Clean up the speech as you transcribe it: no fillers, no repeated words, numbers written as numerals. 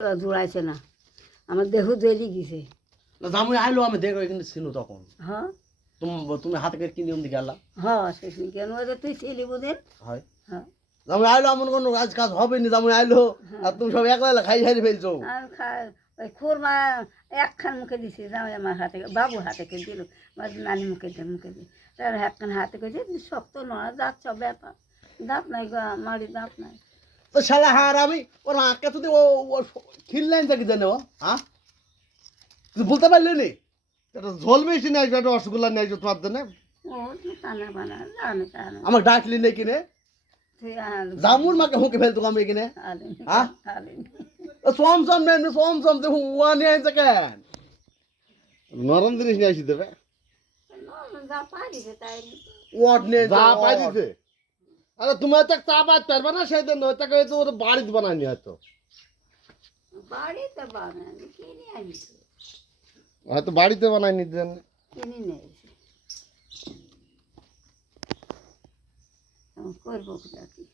জোড়াইছে না আমার দেহ জ্বলি গেছে। না জামুই আইলো আমি দেখো এখানে ছিল তখন হ্যাঁ তুমি হাতে করে কি নিয়ম দিকে গেলা হ্যাঁ শেষ কেন তুই ছিলি বোধেন। হয় হ্যাঁ জামুই আইলো এমন কোনো কাজ হবে না জামুই আইলো আর তুমি সব একলা একলা খাই খাই ফেলছো। আর ওই খুরমা একখান মুখে দিছে জামাই আমার হাতে বাবু হাতে করে দিল নানি মুখে দিল তার একখান হাতে করে শক্ত নয় দাঁত সব ব্যাপার দাঁত নাই গো মারি দাঁত নাই। তো শালা হার আমি ওর আঁকে যদি ও খিললেন থাকি জানে ও হ্যাঁ তুই বলতে পারলি নি একটা ঝোল বেশি নেই একটা রসগোল্লা নেই তোমার জন্য ও টানা বানা জানে টানা আমাকে ডাকলি নেই কিনে জামুর মাকে হুঁকে ফেলতো আমি কিনে হ্যাঁ সোম সোম নেই সোম সোম তো হুয়া নিয়ে আনছে কেন নরম জিনিস নিয়ে আসি দেবে যা পারিছে তাই ওয়াট নিয়ে যা পাই দিছে আরে তুমি হয়তো চা পাত পারবে না সেই দিন হয়তো হয়তো ওর বাড়িতে বানায়নি হয়তো বাড়িতে বানানি কিনে আনিছে হয়তো বাড়িতে বানায়নি দেন কিনে নিয়েছে করবো কি।